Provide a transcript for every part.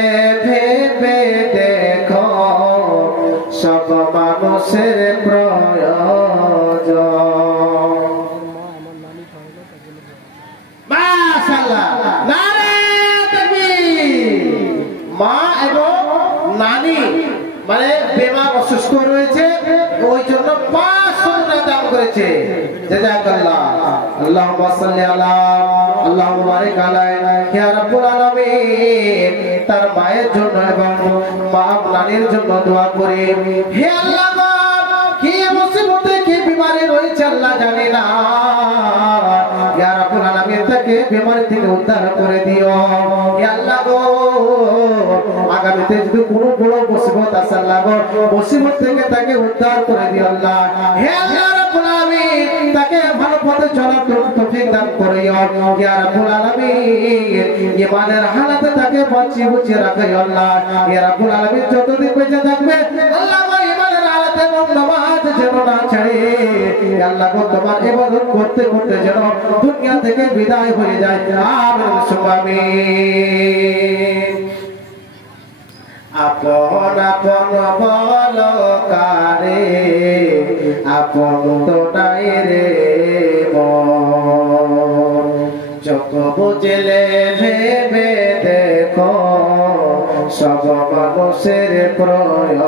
জেলে ভেবে দেখো সব মানুষের প্রয়োজন। মাশাআল্লাহ, নারে তাকবীর। মা এবং নানি মানে বেমার অসুস্থ রয়েছে, ওই জন্য 500 টাকা দান করেছে। জাযাকাল্লাহ। আল্লাহুম্মা সাল্লি আলা আল্লাহুম্মা বারিক আলাইহি ইয়া রাব্বুল আলামিন। তার মায়ের জন্য এবং মা নানির জন্য দোয়া করি। হে আল্লাহ, কি মুসিবতে কি বিমারি রয়েছে আল্লাহ জানে না, ইয়া রাব্বুল আলামিন তাকে বিমারি থেকে উদ্ধার করে দিও। ইয়া আল্লাহ গো, আগামীতে যদি কোনো বড় মুসিবত আসে আল্লাহ গো, মুসিবত থেকে তাকে উদ্ধার করে দিও আল্লাহ। হে আল্লাহ রাব্বুল আলামিন, তাকে ভালো পথে চলার তৌফিক দান করিও। ইয়া রাব্বুল আলামিন, ঈমানের হালাতে তাকে বাঁচিয়ে বুঝিয়ে রাখো আল্লাহ। ইয়া রাব্বুল আলামিন, যতদিন বেঁচে থাকবে আল্লাহ গো, ঈমানের হালাতে নামাজ যেন না ছাড়ে। আল্লাহ গো, তোমার ইবাদত করতে করতে যেন দুনিয়া থেকে বিদায় হয়ে যায়। আমিন সুম্মা আমিন। আপন আপন বলো কারে, আপন তো নাই রে মন। চোখ বুঝলে ভেবে দেখো সব মানুষের প্রয়োজন।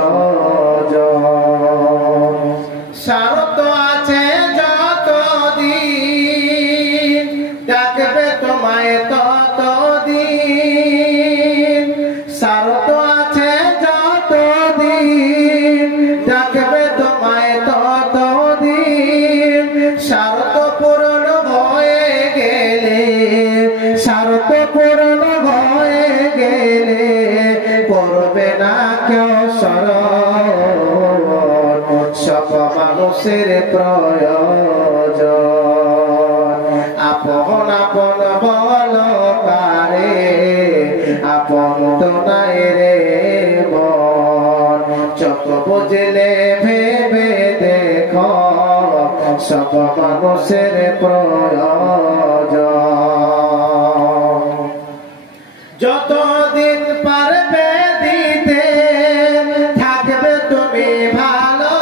স্বার্থ আছে যতদিন, ডাকবে তোমায় ততদিন। স্বার্থ আছে যতদিন, ডাকবে তোমায় ততদিন। স্বার্থ পূরণ হয়ে গেলে, স্বার্থ পূরণ হয়ে গেলে করবে না কেউ স্মরণ। সব মানুষের প্রয়োজন। আপন আপন বলো কারে, আপন তো নাই রে মন। চোখ বুঝলে ভেবে দেখো সব মানুষের প্রয়োজন। যতদিন পারবে দিতে থাকবে তুমি ভালো,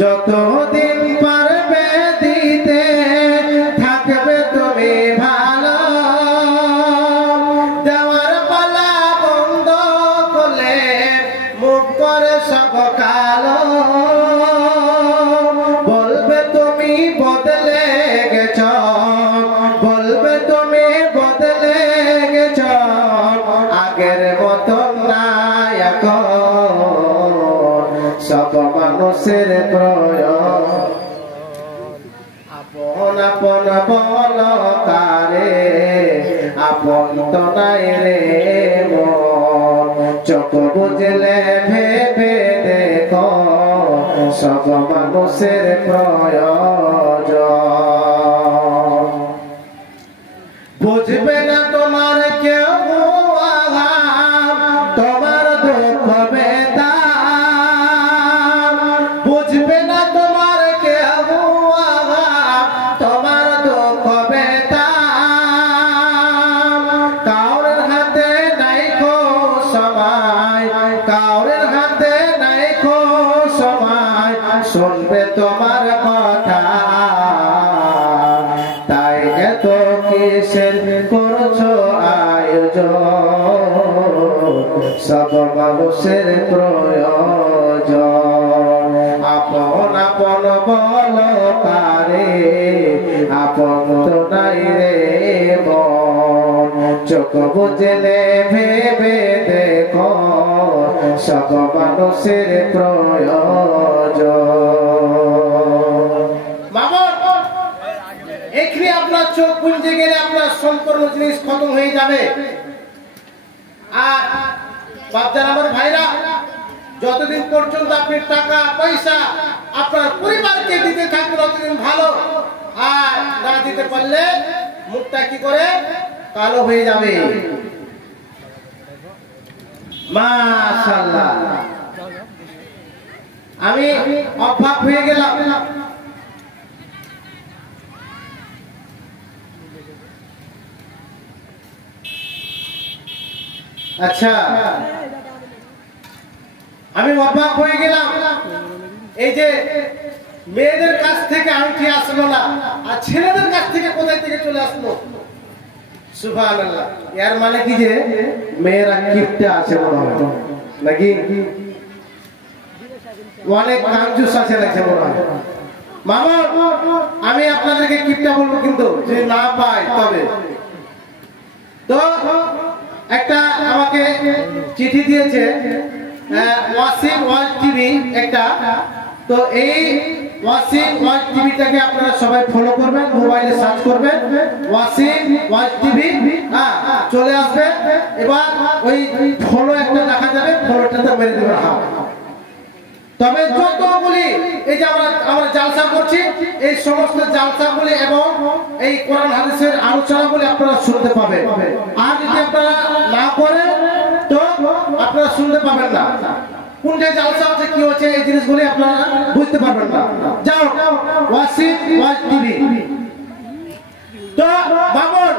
যতদিন পারবে দিতে থাকবে তুমি ভালো। দেওয়ার পালা বন্ধ করলে মুখ করে সব কালো। বলবে তুমি বদলে গেছ, বলবে তুমি বদলে গেছ, আগের মতন নাই এখন। সব মানুষের প্রয়োজন। আপন আপন বলো কারে, আপন তো নাই রে মন। চোখ বুঝলে ভেবে দেখো সব মানুষের প্রয়োজন। বুঝবে না তোমার কেউ তোমার দুঃখ বেদনা, বুঝবে না তোমার কেউ তোমার দুঃখ বেদনা। কাউরের হাতে নাই খো সময়, কাউরের হাতে নাই খো সময় শুনবে তোমার কথা। তাই এত কিসের করছো আয়োজন, সব মানুষের প্রয়োজন। আপন আপন বলো কারে, আপন তো নাই রে মন। চোখ বুঝলে ভেবে দেখো সব মানুষের প্রয়োজন। এখানে আপনার চোখ বুঝতে গেলে আপনার সম্পূর্ণ জিনিস খতম হয়ে যাবে। আর বাচ্চারা আমার ভাইরা, যতদিন পর্যন্ত আপনি টাকা পয়সা আপনার পরিবারকে দিতে থাকবেন ততদিন ভালো। আর না দিতে পারলে মুখটা কি করে কালো হয়ে যাবে। মাশাআল্লাহ, আমি অবাক হয়ে গেলাম। আচ্ছা, আমি অবাক হয়ে গেলাম, এই যে মেয়েদের কাছ থেকে আংটি আসলো না, আর ছেলেদের কাছ থেকে কোথায় থেকে চলে আসলো? সুবহানাল্লাহ। এর মানে কি যে মেয়েরা গিফটে আছে মনে হয় নাকি? অনেক কাঞ্জুস আছে নাকি মনে হয়। মামা, আমি আপনাদেরকে গিফটটা বলবো, কিন্তু যদি না পাই তবে। তো একটা আমাকে চিঠি দিয়েছে ওয়াসিম ওয়ার্ল্ড টিভি একটা। তো এই ওয়াসিম ওয়ার্ল্ড টিভিটাকে আপনারা সবাই ফলো করবেন, মোবাইলে সার্চ করবেন ওয়াসিম ওয়ার্ল্ড টিভি, হ্যাঁ চলে আসবে। এবার ওই ফলো একটা দেখা যাবে, ফলোটাতে মেরে দেবেন। হ্যাঁ, তবে যতগুলি এই যে আমরা জালসা করছি, এই সমস্ত জালসাগুলি এবং এই কোরআন হাদিসের আলোচনাগুলি আপনারা শুনতে পাবেন। আর যদি আপনারা না করেন তো আপনারা শুনতে পাবেন না। কোনটা জালসা হচ্ছে, কি হচ্ছে, এই জিনিসগুলি আপনারা বুঝতে পারবেন না। যাও ওয়াসিম ওয়ার্ল্ড টিভি। তো বাবর,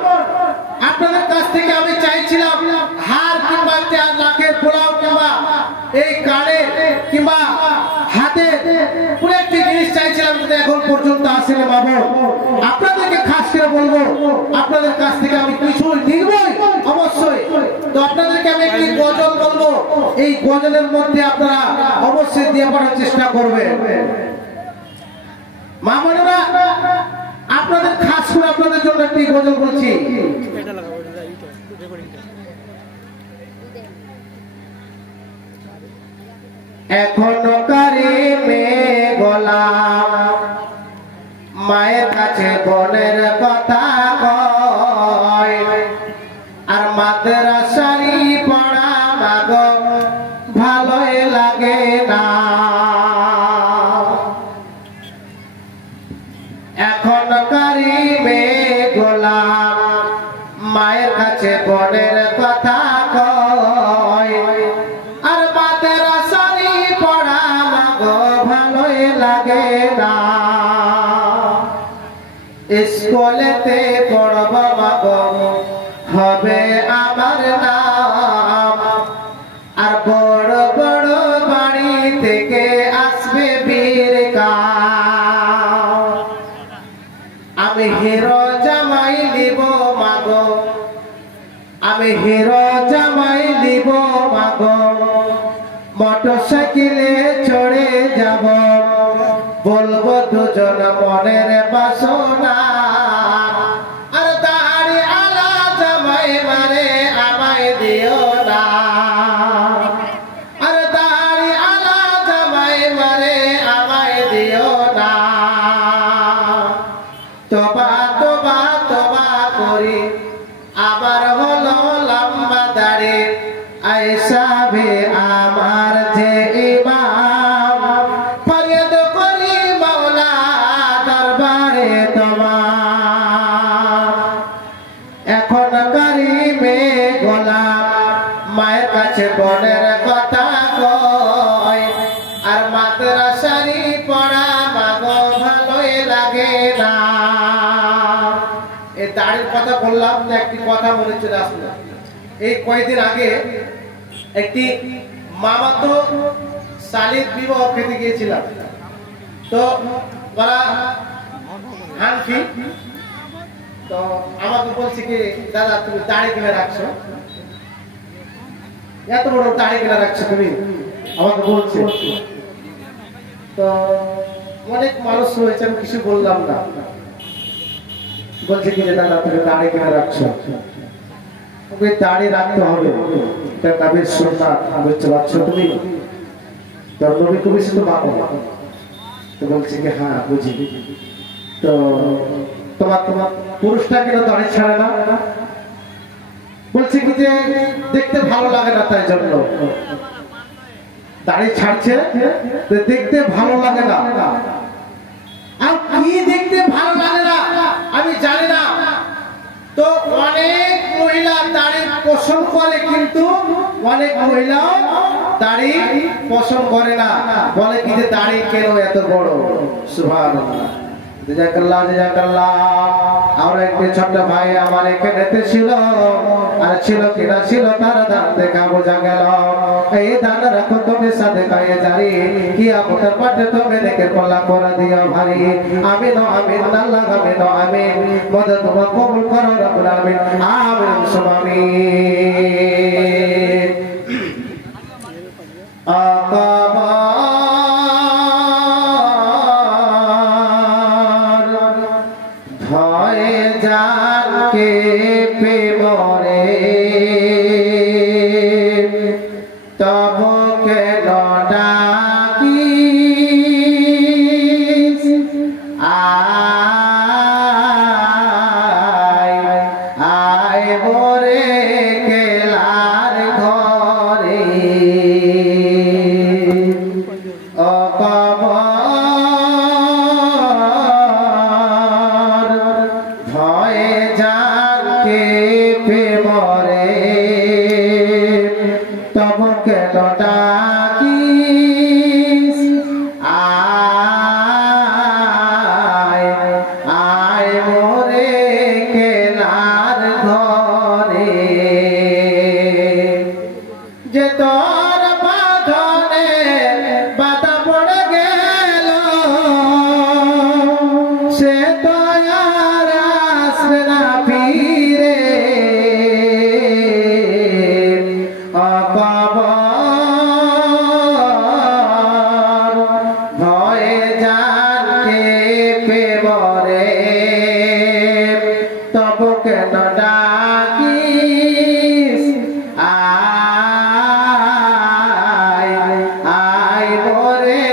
আপনাদের কাছ থেকে আমি চাইছিলাম হার কিংবা নাকের পোলাও কিংবা এই কানের কিংবা হাতে পুরো একটি জিনিস চাইছিলাম, কিন্তু এখন পর্যন্ত আসেনি বাবর। আপনাদেরকে খাস করে বলবো, আপনাদের কাছ থেকে আমি কিছু নিবই অবশ্যই। তো আপনাদেরকে আমি একটি গজল বলবো, এই গজলের মধ্যে আপনারা অবশ্যই দিয়ে পড়ার চেষ্টা করবেন। মা বোনেরা, আপনাদের খাস করে আপনাদের জন্য একটি গজল বলছি। এখনো কারিমে গোলাম মায়ের কাছে বোনের কথা কয়, আর মাদ্রাসারি পড়া মাগো ভালোই লাগে না। এখন কারিমে গোলাম মায়ের কাছে বোনের কথা কয়, আর মাদ্রাসারি পড়া মাগো ভালোই লাগে না। স্কুলেতে পড়ব মাগো হবে আমার নাম, আর বড় বড় বাড়ি থেকে আসবে বীর কাম। আমি হিরো জামাই নিব মাগো, আমি হিরো জামাই নিব মাগো, মোটরসাইকেলে চড়ে যাব, বলবো দুজন মনের বাসনা। আর দাড়ি আলা জামাই মারে আমায় দিও না, আর দাড়ি আলা জামাই মারে আমায় দিও না। তোবা তোবা তোবা করি আবার হলো লম্বা দাড়ি, আইসাবে আমার যে ইমাম, ফরিয়াদ করি মাওলা দরবারে তোমার। এখন কারিমে গোলাম মায়ের কাছে বোনের কথা কয়, আর মাদ্রাসারি পড়া মাগো ভালোই লাগে না। এই দাড়ির কথা বললাম না, একটি কথা মনে চলে আসলো। এই কয়েকদিন আগে একটি মামাতো শালির বিবাহ খেতে গিয়েছিলাম। তো ওরা হানফি, তো আমাকে বলছে কি, দাদা তুমি দাড়ি কিনে রাখছো, এত বড় দাড়ি কিনে রাখছো তুমি, আমাকে বলছে। তো অনেক মানুষ হয়েছে, আমি কিছু বললাম না। বলছে কি যে দাদা তুমি দাড়ি কিনে রাখছো, দাড়ি রাখতে হবে, এটা নবীর সুন্নাত, বুঝতে পারছো তুমি? তো নবী কবি শুধু মানো। তো বলছে কি হ্যাঁ বুঝি। তো তোমার পুরুষটা কেন দাড়ি ছাড়ে না? বলছে কি যে দেখতে ভালো লাগে না, তাই জন্য দাড়ি ছাড়ছে, দেখতে ভালো লাগে না। আর কি দেখতে ভালো লাগে না আমি জানি না। তো অনেক মহিলা দাড়ি পছন্দ করে, কিন্তু অনেক মহিলা দাড়ি পছন্দ করে না, বলে কি যে দাড়ি কেন এত বড়। সুবহানাল্লাহ, জাযাকাল্লাহ জাযাকাল্লাহ। আর একটা ছোট ভাই আমার এখানে ছিল, আর ছিল কিনা ছিল তার দাঁতে দেখা বোঝা গেল এই দান রাখো তুমি সাদকায়ে জারি কিয়ামতের মাঠে তুমি নেকের পাল্লা করে দিও ভারী আমিন আমিন আল্লাহ আমিন আমিন মদদ তোমার কবুল করো রব্বুল আলামিন আমিন সুবহানাল্লাহ আকাবার ধয়ে জানকে প্রেমরে তব কেন ডাকিস আয় আয় মোরে কেলার ঘরে অকবর ভয়ে জানকে প্রেমরে তব কেন ডাকিস আয় আয় মোরে কেলার ঘরে যে তোর বাঁধনে বাধা পড়ে গেল সে তো আর আসবে না ফিরে অকবর ভয়ে জানকে প্রেমরে তব কেন ডাকিস আয় আয় মোরে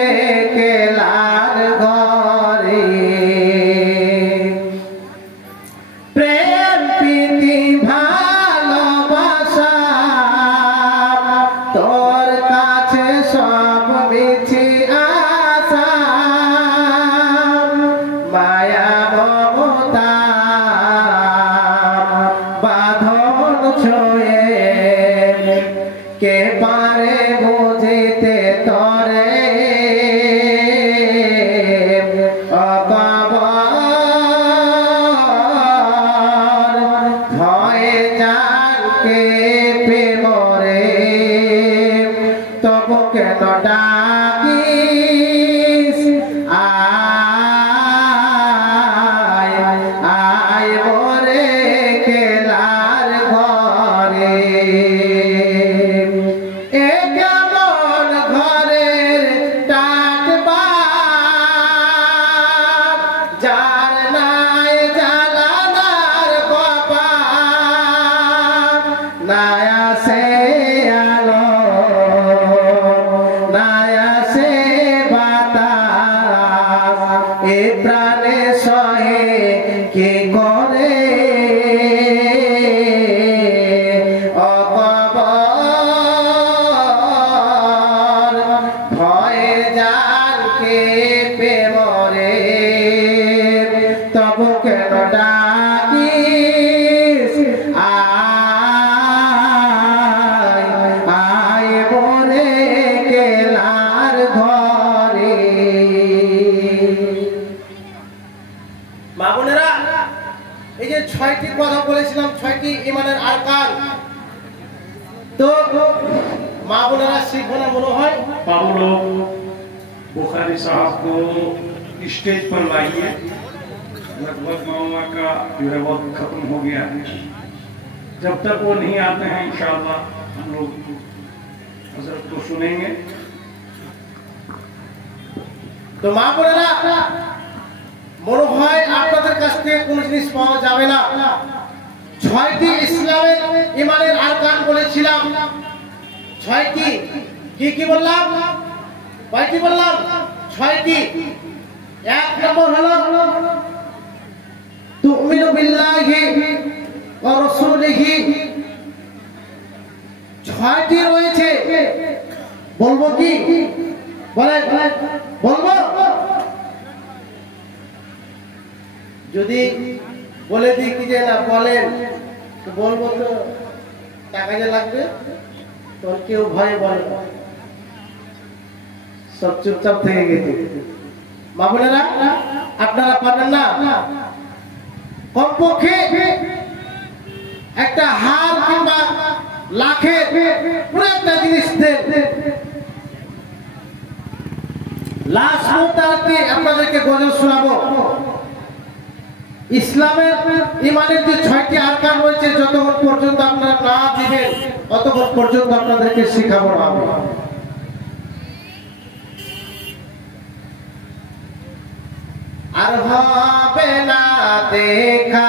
কেলার ঘরে প্রেম প্রীতি ভালোবাসা তোর কাছে সব মিছি আশা মায়া মমতা বাঁধন ছুঁয়ে কে পারে বুঝিতে তরে অকবর ভয়ে জানকে প্রেমরে তব কেন ডাকিস আয় আয় মোরে কেলার ঘরে এ কেমন ঘরের টাটবাব যার নাই জালানার কপাট নায়া সে আলো নায়া সে বাতাস এ প্রাণে সহে কি করে অকবর ভয়ে জানকে প্রেমরে তব কেন ডাকিস আয় আয় মোরে কেলার ঘরে মা বোনেরা এই যে 6টি কথা বলেছিলাম 6টি ঈমানের আরকান তো মা বোনেরা শিখবো না মনে হয় पावलो बुखारी साहब को स्टेज पर लाइए लगभग मामा का जो है वक्त खत्म हो गया है जब तक वो नहीं आते हैं इंशाअल्लाह हम लोग हजरत को सुनेंगे তো মা বোনেরা মনে হয় আপনাদের কাছ থেকে কোনো জিনিস পাওয়া যাবে না 6টি ইসলামের ঈমানের আরকান বলেছিলাম 6টি কি বললাম কয়টি বললাম 6টি এক নম্বর হলো তুমিনু বিল্লাহি ওয়া রাসূলিহি 6টি রয়েছে বলবো কি বলেন বলবো যদি বলে দিই কি যে না বলেন তো বলবো তো টাকা যে লাগবে তোর কেউ ভয় বলে সব চুপচাপ থেকে গেছে মা বোনেরা আপনারা পারেন না কমপক্ষে একটা হার কিংবা লাখে পুরো একটা জিনিস দেন। লাস্ট মুহূর্তে আপনাদেরকে গজল শোনাবো। ইসলামের ইমানের যে 6টি আরকান রয়েছে, যতক্ষণ পর্যন্ত আপনারা না দিবেন ততক্ষণ পর্যন্ত আপনাদেরকে শিখাবো না। আর হবে না দেখা